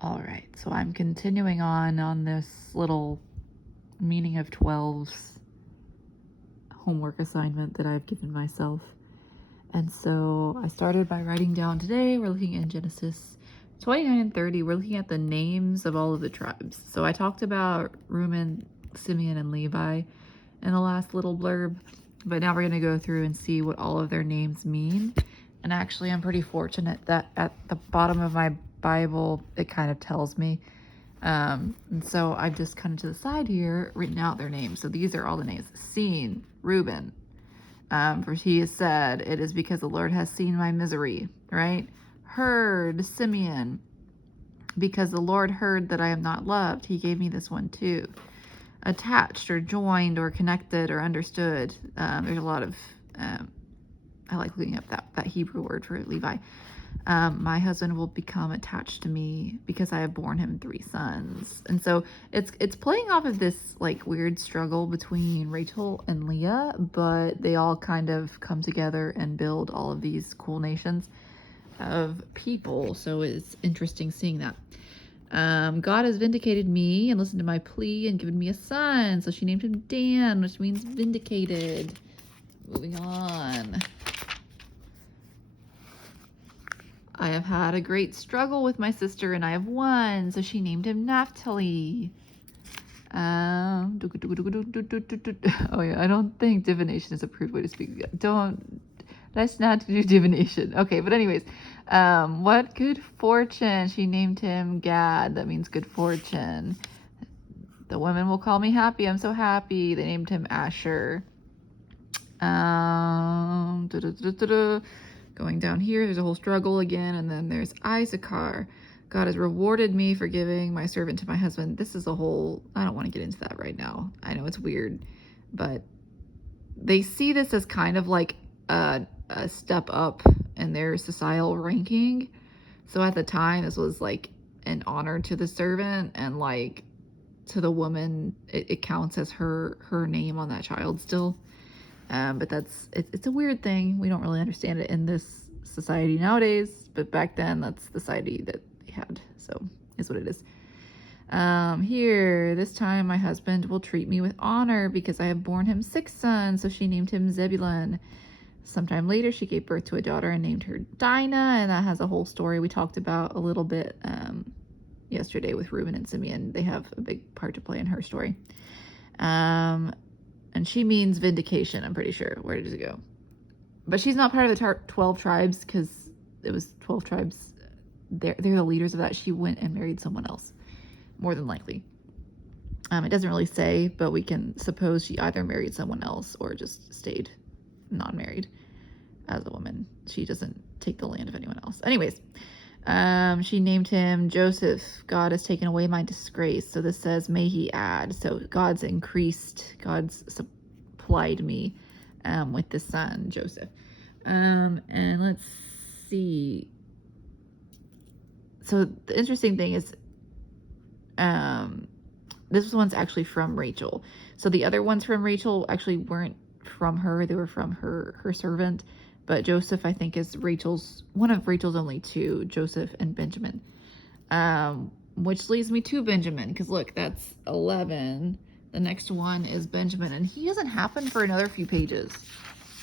All right, so I'm continuing on this little meaning of 12s homework assignment that I've given myself. And so I started by writing down today, we're looking in Genesis 29 and 30. We're looking at the names of all of the tribes. So I talked about Reuben, Simeon, and Levi in the last little blurb, but now we're going to go through and see what all of their names mean. And actually, I'm pretty fortunate that at the bottom of my Bible, it kind of tells me. And so I've just kind of to the side here written out their names. So these are all the names. Seen, Reuben. For he has said, it is because the Lord has seen my misery, right? Heard, Simeon, because the Lord heard that I am not loved. He gave me this one too. Attached or joined or connected or understood. There's a lot of, I like looking up that Hebrew word for Levi. My husband will become attached to me because I have borne him 3 sons. And so it's playing off of this like weird struggle between Rachel and Leah, but they all kind of come together and build all of these cool nations of people. So it's interesting seeing that. God has vindicated me and listened to my plea and given me a son. So she named him Dan, which means vindicated. Moving on. I have had a great struggle with my sister and I have won, so she named him Naphtali. Oh yeah, I don't think divination is a approved way to speak. That's not to do divination. Okay, but anyways, what good fortune. She named him Gad. That means good fortune. The women will call me happy. I'm so happy. They named him Asher. Going down here, there's a whole struggle again, and then there's Issachar. God has rewarded me for giving my servant to my husband. This is a whole, I don't want to get into that right now. I know it's weird, but they see this as kind of like a step up in their societal ranking. So at the time, this was like an honor to the servant, and like to the woman, it counts as her name on that child still. But it's a weird thing. We don't really understand it in this society nowadays, but back then that's the society that they had. So is what it is. Here, this time my husband will treat me with honor because I have borne him 6 sons. So she named him Zebulun. Sometime later, she gave birth to a daughter and named her Dinah, and that has a whole story we talked about a little bit yesterday with Reuben and Simeon. They have a big part to play in her story. And she means vindication, I'm pretty sure. Where does it go? But she's not part of the 12 tribes because it was 12 tribes. They're the leaders of that. She went and married someone else, more than likely. It doesn't really say, but we can suppose she either married someone else or just stayed non-married as a woman. She doesn't take the land of anyone else. Anyways, she named him Joseph. God has taken away my disgrace. So this says, may he add. So God's supplied me with the son, Joseph. And let's see. So the interesting thing is, this one's actually from Rachel. So the other ones from Rachel actually weren't from her. They were from her servant. But Joseph, I think, is one of Rachel's only 2, Joseph and Benjamin. Which leads me to Benjamin, because look, that's 11. The next one is Benjamin, and he doesn't happen for another few pages.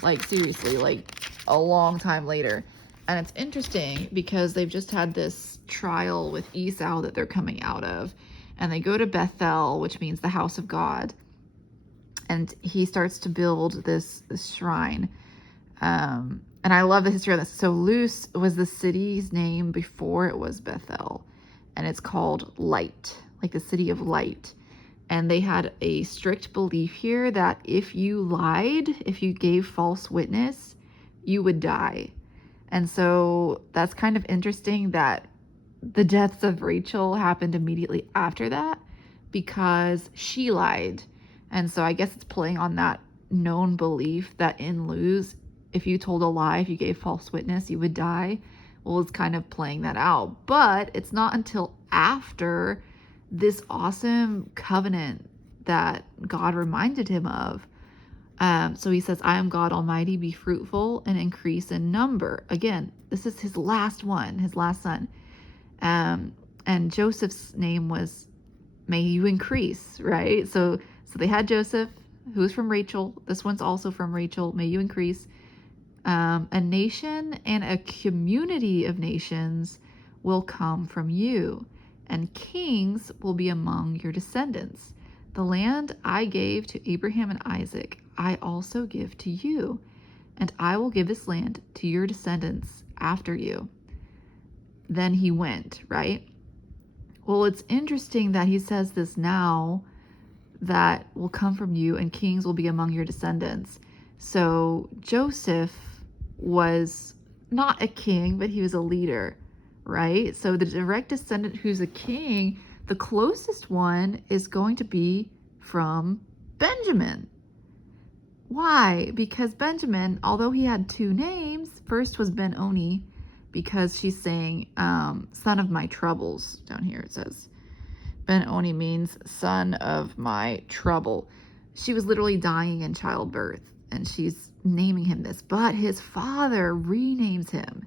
Like, seriously, like a long time later. And it's interesting because they've just had this trial with Esau that they're coming out of. And they go to Bethel, which means the house of God. And he starts to build this shrine. And I love the history of this. So Luz was the city's name before it was Bethel. And it's called Light, like the city of light. And they had a strict belief here that if you lied, if you gave false witness, you would die. And so that's kind of interesting that the deaths of Rachel happened immediately after that because she lied. And so I guess it's playing on that known belief that in Luz, if you told a lie, if you gave false witness, you would die. Well, it's kind of playing that out. But it's not until after this awesome covenant that God reminded him of. So he says, I am God Almighty, be fruitful and increase in number. Again, this is his last one, his last son. and Joseph's name was may you increase, right? So they had Joseph, who's from Rachel. This one's also from Rachel. May you increase. A nation and a community of nations will come from you, and kings will be among your descendants. The land I gave to Abraham and Isaac, I also give to you, and I will give this land to your descendants after you. Then he went, right? Well, it's interesting that he says this now, that will come from you, and kings will be among your descendants. So Joseph was not a king, but he was a leader, right? So the direct descendant who's a king, the closest one is going to be from Benjamin. Why? Because Benjamin, although he had two names, first was Ben-Oni, because she's saying, son of my troubles. Down here it says, Ben-Oni means son of my trouble. She was literally dying in childbirth, and she's naming him this, but his father renames him.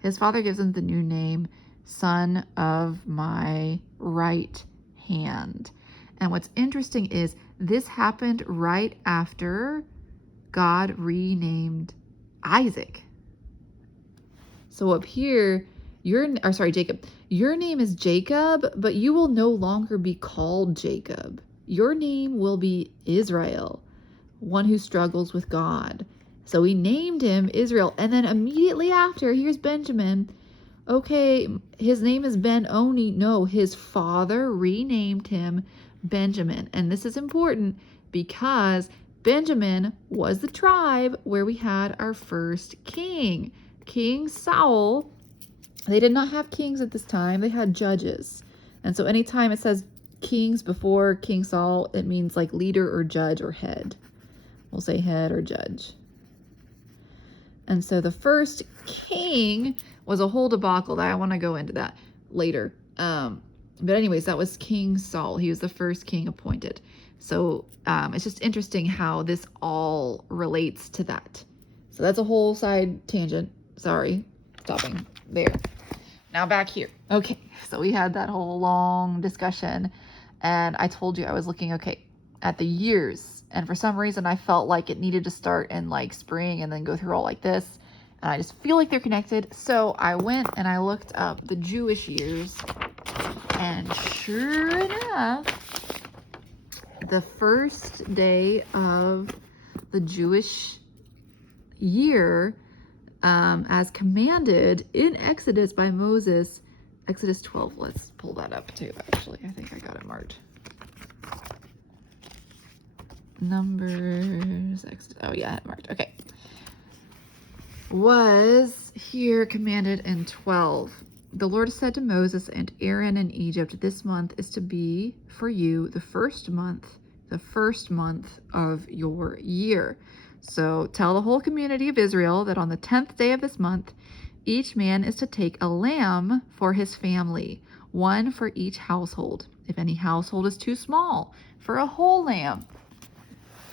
His father gives him the new name, son of my right hand. And what's interesting is this happened right after God renamed Isaac. So up here, Jacob, your name is Jacob, but you will no longer be called Jacob. Your name will be Israel, one who struggles with God. So he named him Israel. And then immediately after, here's Benjamin. Okay, his name is Ben-Oni. No, his father renamed him Benjamin. And this is important because Benjamin was the tribe where we had our first king. King Saul. They did not have kings at this time. They had judges. And so anytime it says kings before King Saul, it means like leader or judge or head. We'll say head or judge. And so the first king was a whole debacle. I want to go into that later. But anyways, that was King Saul. He was the first king appointed. So it's just interesting how this all relates to that. So that's a whole side tangent. Sorry, stopping there. Now back here. Okay, so we had that whole long discussion, and I told you I was looking, at the years. And for some reason, I felt like it needed to start in like spring and then go through all like this. And I just feel like they're connected. So I went and I looked up the Jewish years. And sure enough, the first day of the Jewish year, as commanded in Exodus by Moses, Exodus 12. Let's pull that up too, actually. I think I got it marked. Numbers, Exodus. Oh yeah, I had it marked. Okay. Was here commanded in 12. The Lord said to Moses and Aaron in Egypt, this month is to be for you the first month of your year. So tell the whole community of Israel that on the 10th day of this month, each man is to take a lamb for his family, one for each household. If any household is too small for a whole lamb,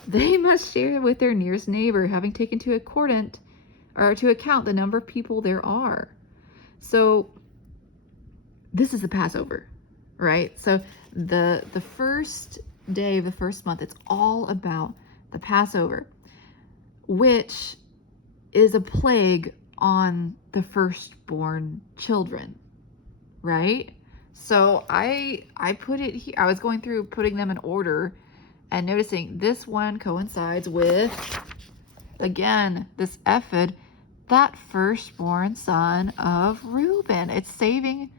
they must share with their nearest neighbor, having taken to account the number of people there are. So this is the Passover, right? So the first day of the first month, it's all about the Passover, which is a plague on the firstborn children, right? So I put it here. I was going through putting them in order and noticing this one coincides with, again, this ephod, that firstborn son of Reuben. It's saving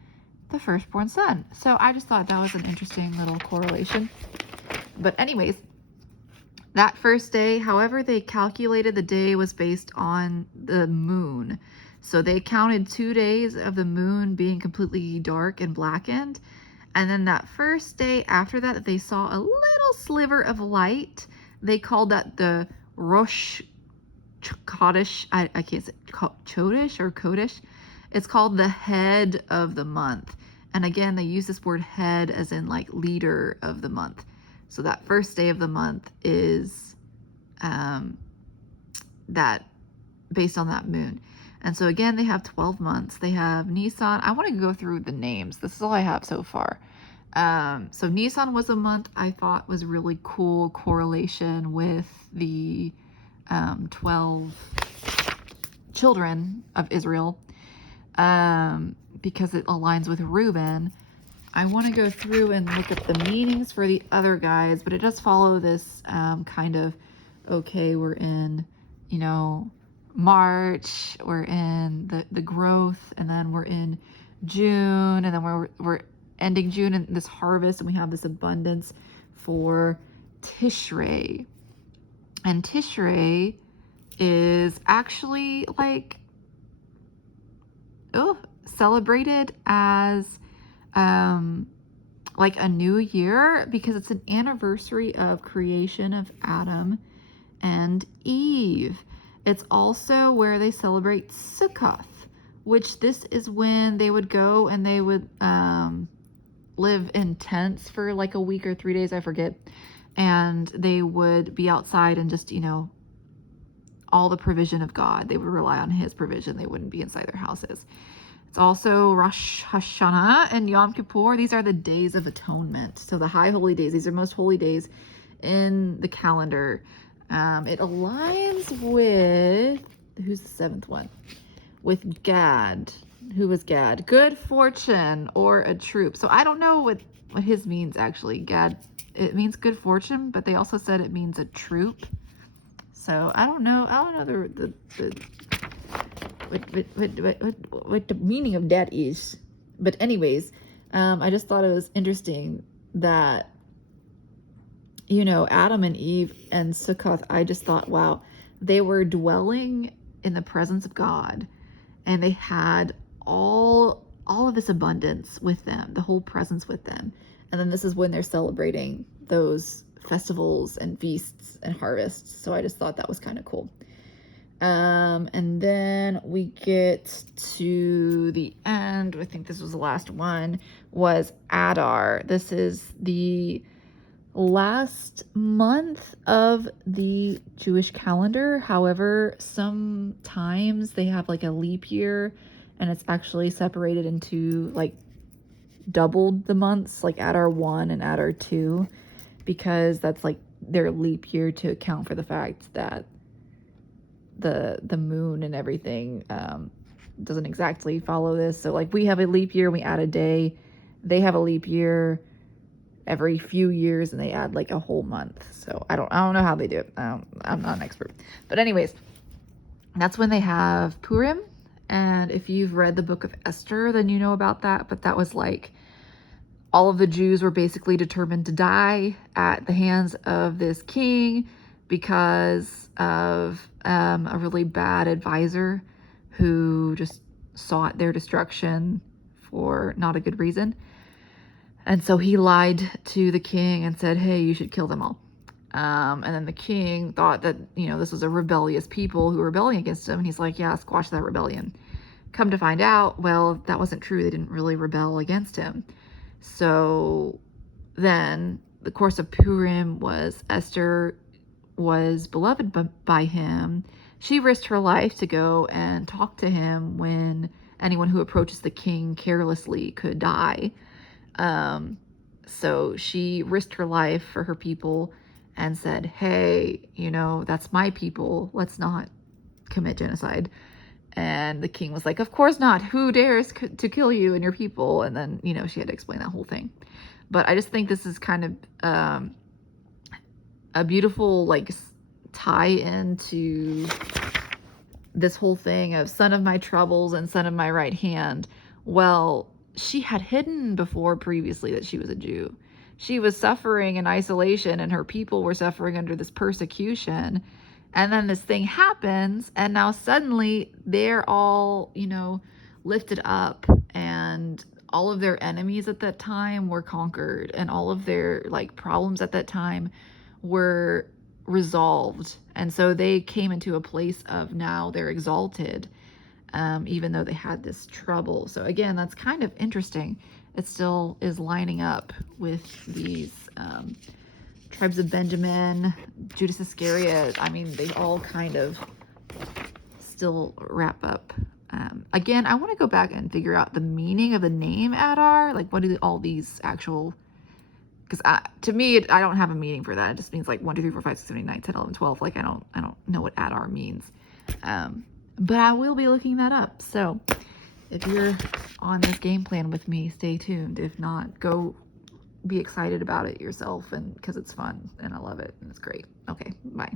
the firstborn son. So I just thought that was an interesting little correlation. But anyways, that first day, however they calculated the day was based on the moon. So they counted 2 days of the moon being completely dark and blackened. And then that first day after that, they saw a little sliver of light. They called that the Rosh Chodesh. I can't say Chodesh or Kodesh. It's called the head of the month. And again, they use this word head as in like leader of the month. So that first day of the month is that based on that moon. And so again, they have 12 months. They have Nisan. I want to go through the names. This is all I have so far. So Nisan was a month I thought was really cool correlation with the 12 children of Israel, because it aligns with Reuben. I want to go through and look at the meanings for the other guys, but it does follow this kind of, okay, we're in, March, we're in the growth, and then we're in June, and then we're ending June in this harvest, and we have this abundance for Tishrei. And Tishrei is actually celebrated as like a new year, because it's an anniversary of creation of Adam and Eve. It's also where they celebrate Sukkot, which this is when they would go and they would live in tents for like a week or 3 days, I forget. And they would be outside and just, all the provision of God. They would rely on his provision. They wouldn't be inside their houses. It's also Rosh Hashanah and Yom Kippur. These are the days of atonement. So the high holy days. These are most holy days in the calendar. It aligns with, who's the seventh one? With Gad. Who was Gad? Good fortune or a troop. So I don't know what his means actually. Gad, it means good fortune, but they also said it means a troop. So I don't know what the meaning of that is. But anyways, I just thought it was interesting that, Adam and Eve and Sukkot, I just thought, wow, they were dwelling in the presence of God, and they had all of this abundance with them, the whole presence with them. And then this is when they're celebrating those festivals and feasts and harvests. So I just thought that was kind of cool. And then we get to the end. I think this was the last one, was Adar. This is the last month of the Jewish calendar. However, sometimes they have like a leap year, and it's actually separated into like doubled the months, like Adar 1 and Adar 2, because that's like their leap year to account for the fact that the moon and everything doesn't exactly follow this. So like we have a leap year and we add a day. They have a leap year every few years and they add like a whole month. So I don't know how they do it. I'm not an expert. But anyways, that's when they have Purim. And if you've read the book of Esther, then you know about that. But that was like all of the Jews were basically determined to die at the hands of this king because of a really bad advisor who just sought their destruction for not a good reason. And so he lied to the king and said, hey, you should kill them all. And then the king thought that, this was a rebellious people who were rebelling against him. And he's like, yeah, squash that rebellion. Come to find out, well, that wasn't true. They didn't really rebel against him. So then the course of Purim was Esther was beloved by him. She risked her life to go and talk to him when anyone who approaches the king carelessly could die. So she risked her life for her people and said, hey, that's my people. Let's not commit genocide. And the king was like, of course not. Who dares to kill you and your people? And then, she had to explain that whole thing. But I just think this is kind of a beautiful, tie into this whole thing of son of my troubles and son of my right hand. Well, she had hidden before previously that she was a Jew. She was suffering in isolation and her people were suffering under this persecution. And then this thing happens and now suddenly they're all, lifted up, and all of their enemies at that time were conquered, and all of their problems at that time were resolved. And so they came into a place of now they're exalted, even though they had this trouble. So again, that's kind of interesting. It still is lining up with these tribes of Benjamin, Judas Iscariot. I mean, they all kind of still wrap up Again, I want to go back and figure out the meaning of the name Adar. Like, what do all these actual... Because to me, I don't have a meaning for that. It just means like 1, 2, 3, 4, 5, 6, 7, 8, 9, 10, 11, 12. Like, I don't know what Adar means. But I will be looking that up. So if you're on this game plan with me, stay tuned. If not, go be excited about it yourself, and because it's fun and I love it and it's great. Okay, bye.